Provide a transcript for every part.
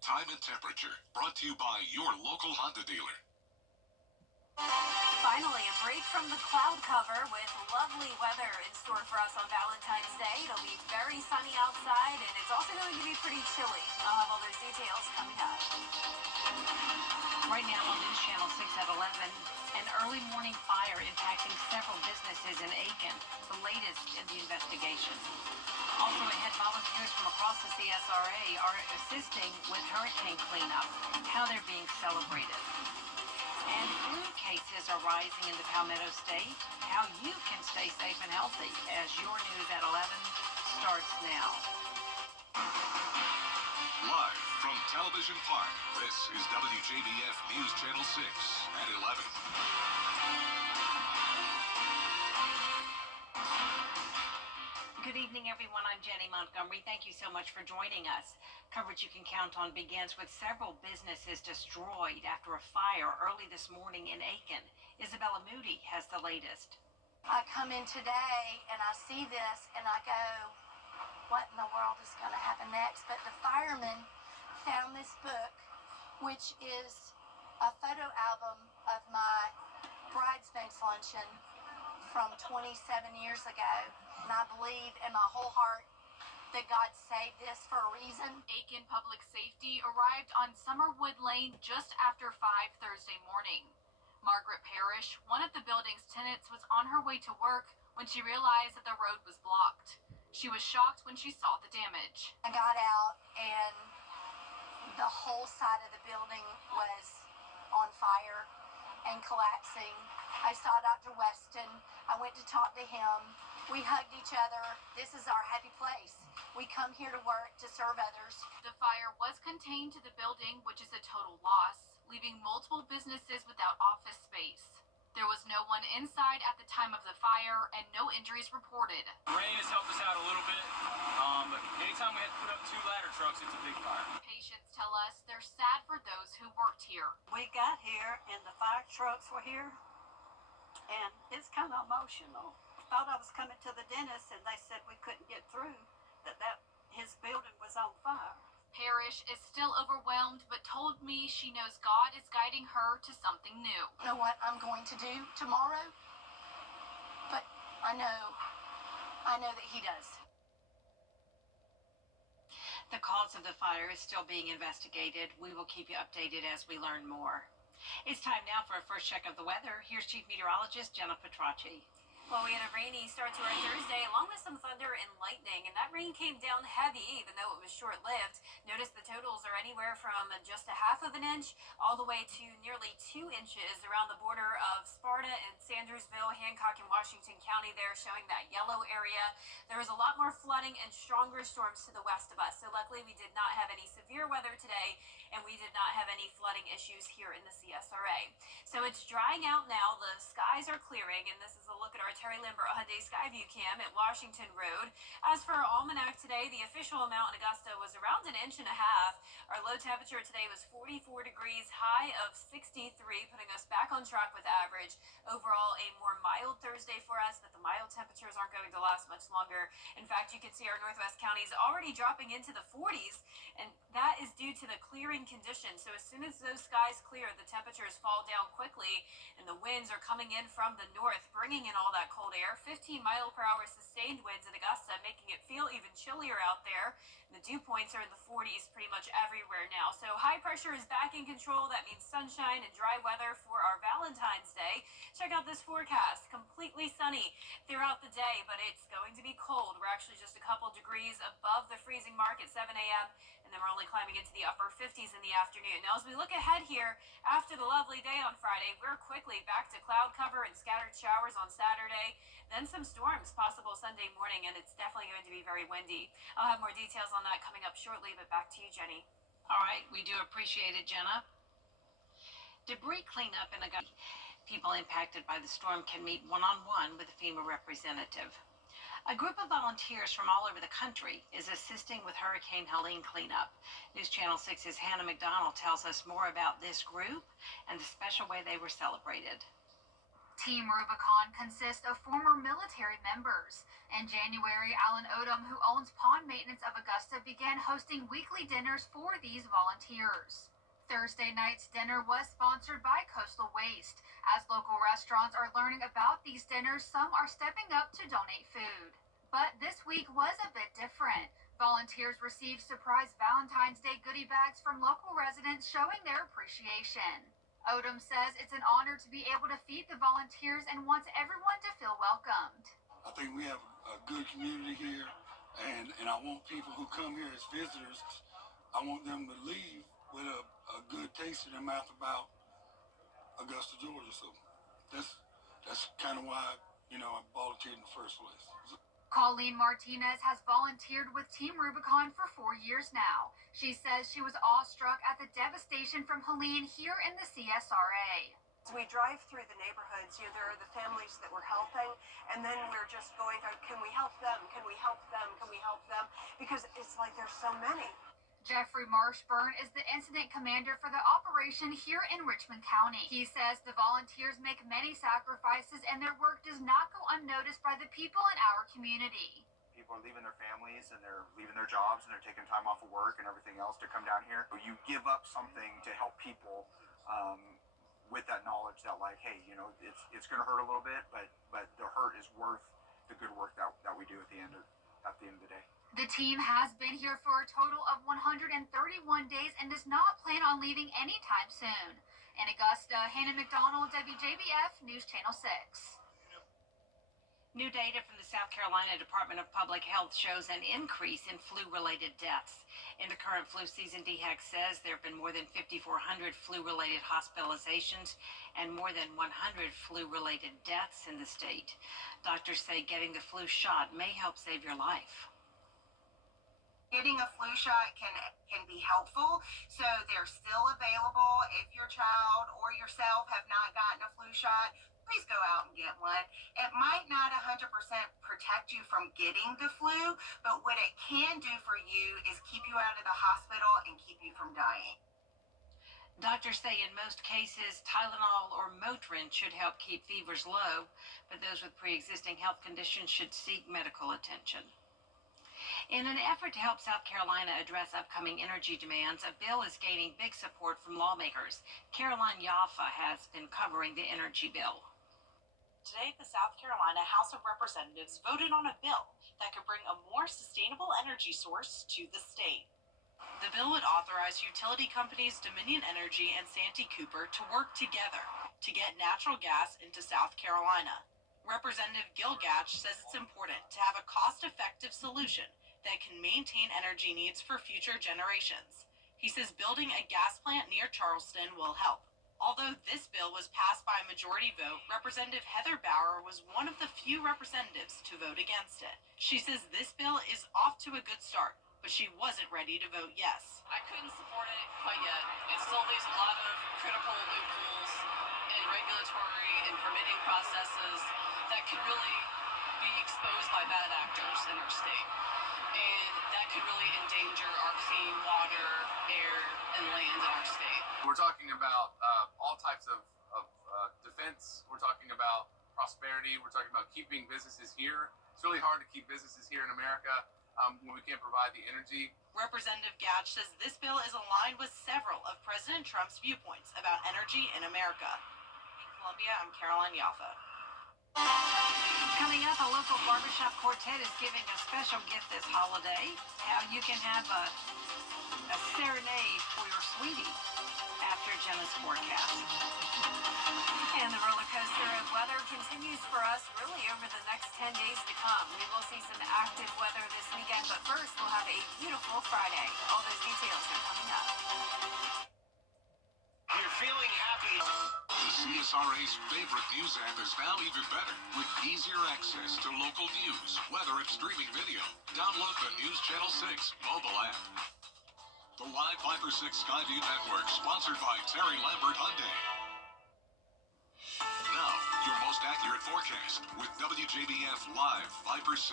Time and temperature brought to you by your local Honda dealer. Finally, a break from the cloud cover with lovely weather in store for us on Valentine's Day. It'll be very sunny outside, and it's also going to be pretty chilly. I'll have all those details coming up. Right now on News Channel 6 at 11, an early morning fire impacting several businesses in Aiken, the latest in the investigation. Also ahead, volunteers from across the CSRA are assisting with hurricane cleanup, how they're being celebrated. And flu cases are rising in the Palmetto State, how you can stay safe and healthy as your News at 11 starts now. Live from Television Park, this is WJBF News Channel 6 at 11. Good evening, everyone. I'm Jenny Montgomery. Thank you so much for joining us. Coverage you can count on begins with several businesses destroyed after a fire early this morning in Aiken. Isabella Moody has the latest. I come in today and I see this and I go, what in the world is going to happen next? But the firemen found this book, which is a photo album of my bridesmaids luncheon from 27 years ago. And I believe in my whole heart that God saved this for a reason. Aiken Public Safety arrived on Summerwood Lane just after 5 Thursday morning. Margaret Parrish, one of the building's tenants, was on her way to work when she realized that the road was blocked. She was shocked when she saw the damage. I got out and the whole side of the building was on fire and collapsing. I saw Dr. Weston. I went to talk to him. We hugged each other. This is our happy place. We come here to work to serve others. The fire was contained to the building, which is a total loss, leaving multiple businesses without office space. There was no one inside at the time of the fire and no injuries reported. Rain has helped us out a little bit, but anytime we had to put up 2 ladder trucks, it's a big fire. Patients tell us they're sad for those who worked here. We got here and the fire trucks were here, and it's kind of emotional. Thought I was coming to the dentist and they said we couldn't get through, that his building was on fire. Parrish is still overwhelmed, but told me she knows God is guiding her to something new. I don't know what I'm going to do tomorrow, but I know that he does. The cause of the fire is still being investigated. We will keep you updated as we learn more. It's time now for a first check of the weather. Here's Chief Meteorologist Jenna Petracci. Well, we had a rainy start to our Thursday, along with some thunder and lightning, and that rain came down heavy, even though it was short-lived. Notice the totals are anywhere from just a half of an inch all the way to nearly 2 inches around the border of Sparta and Sandersville, Hancock, and Washington County there, showing that yellow area. There was a lot more flooding and stronger storms to the west of us, so luckily we did not have any severe weather today, and we did not have any flooding issues here in the CSRA. So it's drying out now. The skies are clearing, and this is a look at our Terry Lambert Hyundai Skyview cam at Washington Road. As for our almanac today, the official amount in Augusta was around 1.5 inches. Our low temperature today was 44 degrees, high of 63, putting us back on track with average. Overall, a more mild Thursday for us, but the mild temperatures aren't going to last much longer. In fact, you can see our northwest counties already dropping into the 40s, and that is due to the clearing conditions. So as soon as those skies clear, the temperatures fall down quickly, and the winds are coming in from the north, bringing in all that cold air. 15-mile-per-hour sustained winds in Augusta, making it feel even chillier out there. And the dew points are in the 40s pretty much everywhere now. So high pressure is back in control. That means sunshine and dry weather for our Valentine's Day. Check out this forecast. Completely sunny throughout the day, but it's going to be cold. We're actually just a couple degrees above the freezing mark at 7 a.m., and then we're only climbing into the upper 50s in the afternoon. Now, as we look ahead here, after the lovely day on Friday, we're quickly back to cloud cover and scattered showers on Saturday, then some storms possible Sunday morning, and it's definitely going to be very windy. I'll have more details on that coming up shortly, but back to you, Jenny. All right, we do appreciate it, Jenna. Debris cleanup in Augusta. People impacted by the storm can meet one-on-one with a FEMA representative. A group of volunteers from all over the country is assisting with Hurricane Helene cleanup. News Channel 6's Hannah McDonald tells us more about this group and the special way they were celebrated. Team Rubicon consists of former military members. In January, Alan Odom, who owns Pond Maintenance of Augusta, began hosting weekly dinners for these volunteers. Thursday night's dinner was sponsored by Coastal Waste. As local restaurants are learning about these dinners, some are stepping up to donate food. But this week was a bit different. Volunteers received surprise Valentine's Day goodie bags from local residents showing their appreciation. Odom says it's an honor to be able to feed the volunteers and wants everyone to feel welcomed. I think we have a good community here, and I want people who come here as visitors, I want them to leave with a good taste in their mouth about Augusta, Georgia. So that's kind of why, I volunteered in the first place. Colleen Martinez has volunteered with Team Rubicon for 4 years now. She says she was awestruck at the devastation from Helene here in the CSRA. As we drive through the neighborhoods, there are the families that we're helping, and then we're just going, can we help them? Can we help them? Can we help them? Because it's like there's so many. Jeffrey Marshburn is the incident commander for the operation here in Richmond County. He says the volunteers make many sacrifices and their work does not go unnoticed by the people in our community. People are leaving their families and they're leaving their jobs and they're taking time off of work and everything else to come down here. You give up something to help people with that knowledge that, like, hey, it's going to hurt a little bit, but the hurt is worth the good work that we do at the end of the day. The team has been here for a total of 131 days and does not plan on leaving anytime soon. In Augusta, Hannah McDonald, WJBF News Channel 6. New data from the South Carolina Department of Public Health shows an increase in flu-related deaths. In the current flu season, DHEC says there have been more than 5,400 flu-related hospitalizations and more than 100 flu-related deaths in the state. Doctors say getting the flu shot may help save your life. Getting a flu shot can be helpful, so they're still available. If your child or yourself have not gotten a flu shot, please go out and get one. It might not 100% protect you from getting the flu, but what it can do for you is keep you out of the hospital and keep you from dying. Doctors say in most cases, Tylenol or Motrin should help keep fevers low, but those with pre-existing health conditions should seek medical attention. In an effort to help South Carolina address upcoming energy demands, a bill is gaining big support from lawmakers. Caroline Yaffa has been covering the energy bill. Today, the South Carolina House of Representatives voted on a bill that could bring a more sustainable energy source to the state. The bill would authorize utility companies Dominion Energy and Santee Cooper to work together to get natural gas into South Carolina. Representative Gil Gatch says it's important to have a cost-effective solution that can maintain energy needs for future generations. He says building a gas plant near Charleston will help. Although this bill was passed by a majority vote, Representative Heather Bauer was one of the few representatives to vote against it. She says this bill is off to a good start, but she wasn't ready to vote yes. I couldn't support it quite yet. It still leaves a lot of critical loopholes in regulatory and permitting processes that could really be exposed by bad actors in our state. And that could really endanger our clean water, air, and land in our state. We're talking about all types of defense. We're talking about prosperity. We're talking about keeping businesses here. It's really hard to keep businesses here in America when we can't provide the energy. Representative Gatch says this bill is aligned with several of President Trump's viewpoints about energy in America. In Columbia, I'm Caroline Yaffa. Coming up, a local barbershop quartet is giving a special gift this holiday. How you can have a serenade for your sweetie after Jenna's forecast. And the roller coaster of weather continues for us really over the next 10 days to come. We will see some active weather this weekend, but first we'll have a beautiful Friday. All those details are coming up. You're feeling happy. The CSRA's favorite news app is now even better with easier access to local news, weather, and streaming video. Download the News Channel 6 mobile app. The Live Fiber 6 Skyview Network, sponsored by Terry Lambert Hyundai. Now, your most accurate forecast with WJBF Live Viper 6.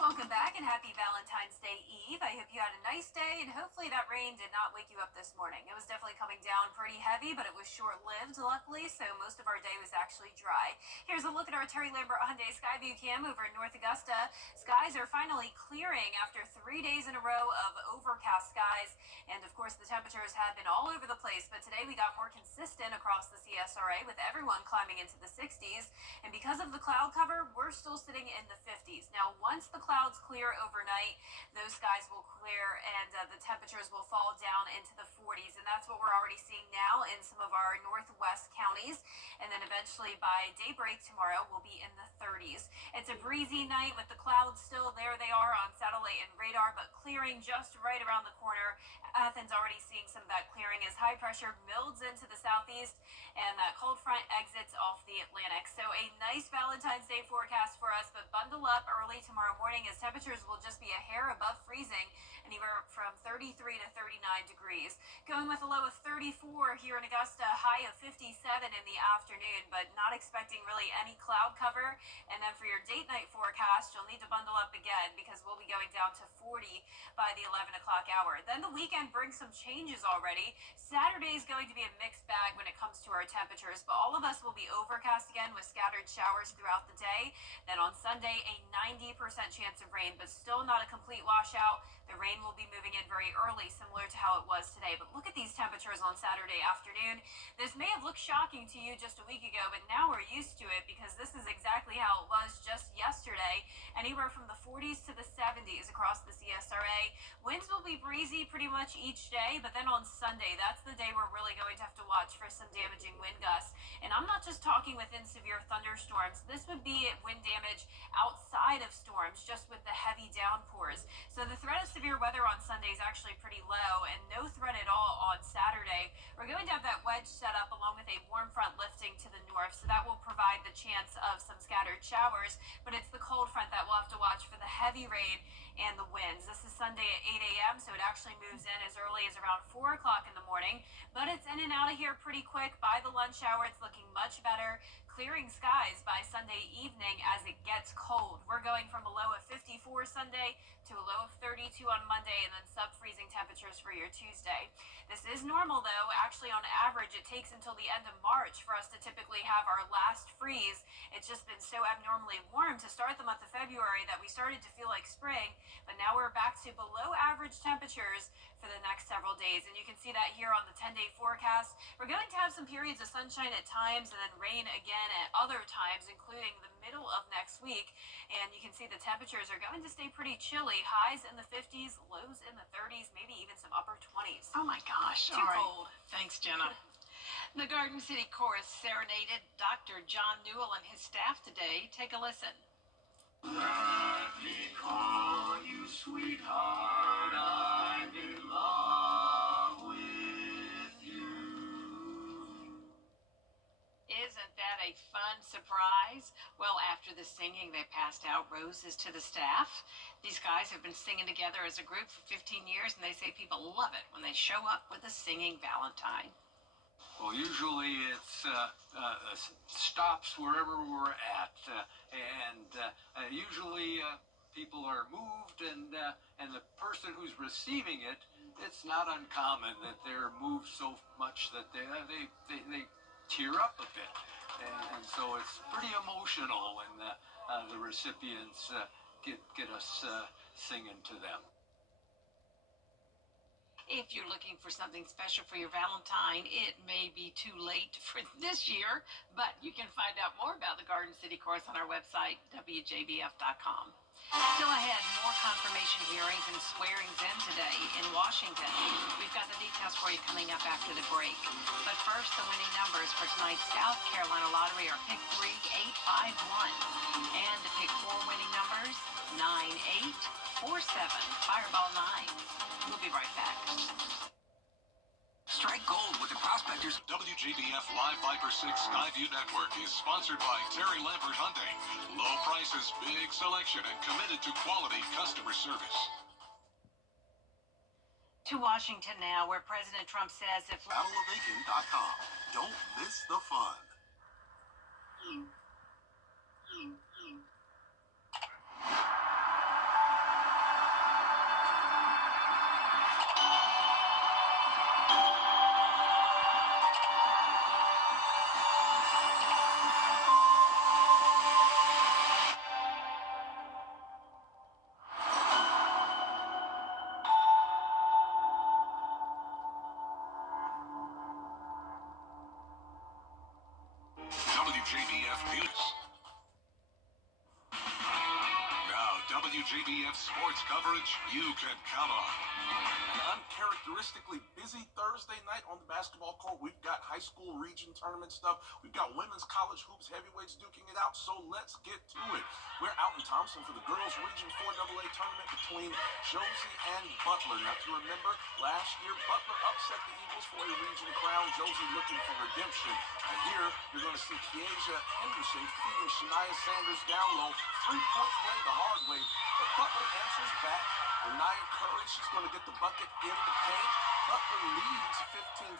Welcome back and happy Valentine's Day Eve. I hope you had a nice day and hopefully that rain did not wake you up this morning. It was definitely coming down pretty heavy, but it was short-lived, luckily, so most of our day was actually dry. Here's a look at our Terry Lambert Hyundai Skyview Cam over in North Augusta. Skies are finally clearing after 3 days in a row of overcast skies, and of course the temperatures have been all over the place, but today we got more consistent across the CSRA with everyone climbing into the 60s, and because of the cloud cover, we're still sitting in the 50s. Now, once the clouds clear overnight, those skies will clear and the temperatures will fall down into the 40s, and that's what we're already seeing now in some of our northwest counties, and then eventually by daybreak tomorrow we'll be in the 30s. It's a breezy night with the clouds still there. They are on satellite and radar, but clearing just right around the corner. Athens already seeing some of that clearing as high pressure builds into the southeast and that cold front exits off the Atlantic. So a nice Valentine's Day forecast for us, but bundle up early tomorrow morning as temperatures will just be a hair above freezing, anywhere from 33 to 39 degrees. Going with a low of 34 here in Augusta, high of 57 in the afternoon, but not expecting really any cloud cover. And then for your date night forecast, you'll need to bundle up again because we'll be going down to 40 by the 11 o'clock hour. Then the weekend brings some changes already. Saturday is going to be a mixed bag when it comes to our temperatures, but all of us will be overcast again with scattered showers throughout the day. Then on Sunday, a 90% chance of rain, but still not a complete washout. The rain will be moving in very early, similar to how it was today. But look at these temperatures on Saturday afternoon. This may have looked shocking to you just a week ago, but now we're used to it because this is exactly how it was just yesterday. Anywhere from the 40s to the 70s across the CSRA. Winds will be breezy pretty much each day, but then on Sunday, that's the day we're really going to have to watch for some damaging wind gusts. And I'm not just talking within severe thunderstorms. This would be wind damage outside of storms, just with the heavy downpours. So the threat of severe weather on Sunday is actually pretty low, and no threat at all on Saturday. We're going to have that wedge set up along with a warm front lifting to the north, so that will provide the chance of some scattered showers, but it's the cold front that we'll have to watch for the heavy rain and the winds. This is Sunday at 8 a.m., so it actually moves in as early as around 4 o'clock in the morning, but it's in and out of here pretty quick. By the lunch hour, it's looking much better. Clearing skies by Sunday evening as it gets cold. We're going from a low of 54 Sunday to a low of 32 on Monday, and then sub-freezing temperatures for your Tuesday. This is normal, though. Actually, on average, it takes until the end of March for us to typically have our last freeze. It's just been so abnormally warm to start the month of February that we started to feel like spring, but now we're back to below average temperatures for the next several days, and you can see that here on the 10-day forecast. We're going to have some periods of sunshine at times and then rain again at other times, including the middle of next week, and you can see the temperatures are going to stay pretty chilly. Highs in the 50s, lows in the 30s, maybe even some upper 20s. Oh my gosh. Too All right. cold. Thanks, Jenna. The Garden City Chorus serenaded Dr. John Newell and his staff today. Take a listen. Let me call you sweetheart, I'm in love with you. Isn't that a fun surprise? Well, after the singing, they passed out roses to the staff. These guys have been singing together as a group for 15 years, and they say people love it when they show up with a singing Valentine. Well, usually it's stops wherever we're at, and usually people are moved, and the person who's receiving it, it's not uncommon that they're moved so much that they tear up a bit, and so it's pretty emotional when the recipients get us singing to them. If you're looking for something special for your Valentine, it may be too late for this year, but you can find out more about the Garden City Chorus on our website, WJBF.com. Still ahead, more confirmation hearings and swearings in today in Washington. We've got the details for you coming up after the break. But first, the winning numbers for tonight's South Carolina Lottery are Pick 3, 8, 5, 1. And the Pick 4 winning numbers, 9, 8, 4, 7, Fireball 9. We'll be right back. Strike gold with the Prospectors. WJBF Live Viper 6 Skyview Network is sponsored by Terry Lambert Hyundai. Low prices, big selection, and committed to quality customer service. To Washington now, where President Trump says if... BattleOfAcon.com. Don't miss the fun. WJBF News. Now, WJBF sports coverage you can count on. An uncharacteristically busy Thursday night on the basketball court. We've got high school region tournament stuff. We've got women's college hoops heavyweights duking it out. So let's get to it. We're out in Thompson for the girls region 4AA tournament between Josie and Butler. Now, if you remember, last year Butler upset the Eagles for a region crown. Josie looking for redemption. And here you're going to see Kiesia Henderson feeding Shania Sanders down low. 3-point play the hard way. But Butler answers back. Nia Curry, she's going to get the bucket in the paint. Butler leads 15-14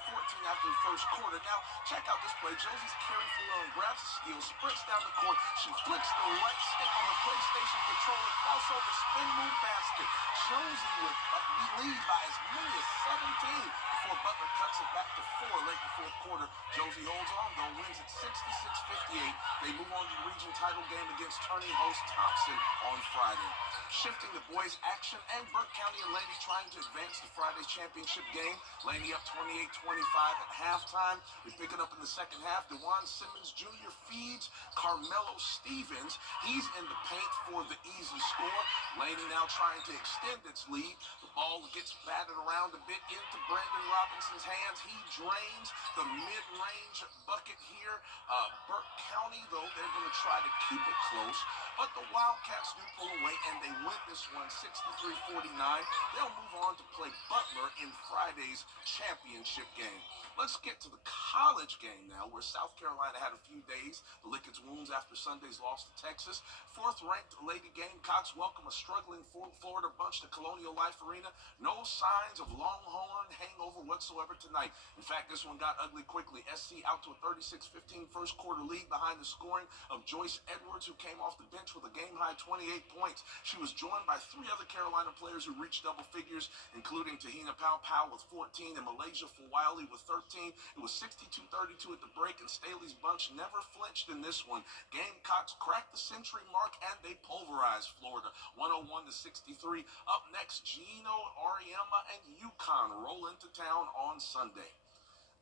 after the first quarter. Now, check out this play. Josie's carrying through and grabs the steal, sprints down the court. She flicks the right stick on her PlayStation controller, crossover, spin move basket. Josie would lead by as many as 17 before Butler cuts it back to 4 late in the fourth quarter. Josie holds on, though, wins at 66-58. They move on to the region title game against tourney host Thompson on Friday. Shifting the boys' action, and Burke County and Laney trying to advance to Friday's championship game. Laney up 28-25 at halftime. We pick it up in the second half. DeJuan Simmons Jr. feeds Carmelo Stevens. He's in the paint for the easy score. Laney now trying to extend its lead. The ball gets batted around a bit into Brandon Robinson's hands. He drains the mid-range bucket here. Burke County, though, they're going to try to keep it close. But the Wildcats do pull away, and they win this one 63-49. They'll move on to play Butler in Friday's championship game. Let's get to the college game now, where South Carolina had a few days to lick its wounds after Sunday's loss to Texas. Fourth-ranked Lady Gamecocks welcome a struggling Florida bunch to Colonial Life Arena. No signs of Longhorn hangover whatsoever tonight. In fact, this one got ugly quickly. SC out to a 36-15 first quarter lead behind the scoring of Joyce Edwards, who came off the bench with a game-high 28 points. She was joined by 3 other Carolina players who reached double figures, including Tahina Powell with 14 and Malaysia Fawiley with 13. It was 62-32 at the break, and Staley's bunch never flinched in this one. Gamecocks cracked the century mark, and they pulverized Florida 101-63. Up next, Gino, Ariema, and UConn roll into town on Sunday.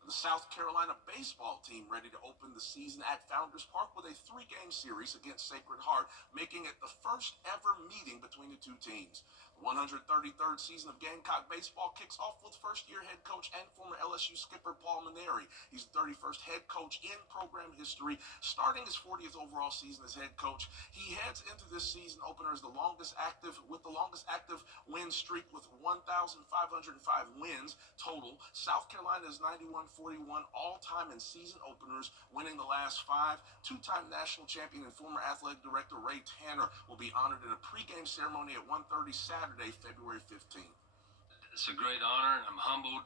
The South Carolina baseball team ready to open the season at Founders Park with a 3-game series against Sacred Heart, making it the first ever meeting between the two teams. The 133rd season of Gamecock baseball kicks off with first-year head coach and former LSU skipper Paul Maneri. He's the 31st head coach in program history, starting his 40th overall season as head coach. He heads into this season opener as the longest active win streak with 1,505 wins total. South Carolina is 91-41 all-time in season openers, winning the last 5. Two-time national champion and former athletic director Ray Tanner will be honored in a pregame ceremony at 1:30 Saturday, February 15th. It's a great honor, and I'm humbled,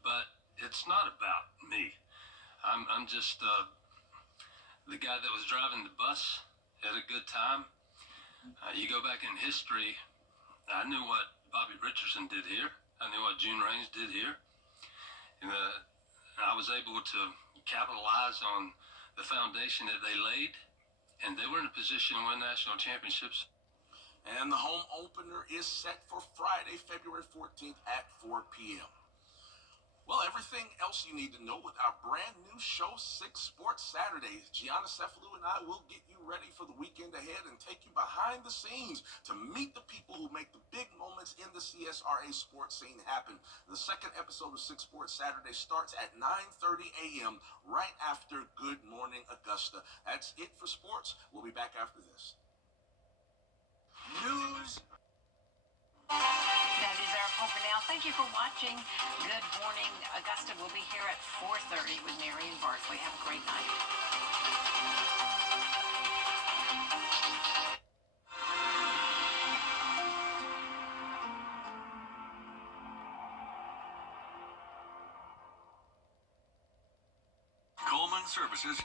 but it's not about me. I'm just the guy that was driving the bus at a good time. You go back in history, I knew what Bobby Richardson did here. I knew what June Raines did here. And I was able to capitalize on the foundation that they laid, and they were in a position to win national championships. And the home opener is set for Friday, February 14th at 4 p.m. Well, everything else you need to know with our brand new show, 6 Sports Saturday. Gianna Cephalou and I will get you ready for the weekend ahead and take you behind the scenes to meet the people who make the big moments in the CSRA sports scene happen. The second episode of 6 Sports Saturday starts at 9:30 a.m. right after Good Morning Augusta. That's it for sports. We'll be back after this. News. That is our program now. Thank you for watching. Good Morning Augusta will be here at 4:30 with Marion Barkley. Have a great night. Coleman Services.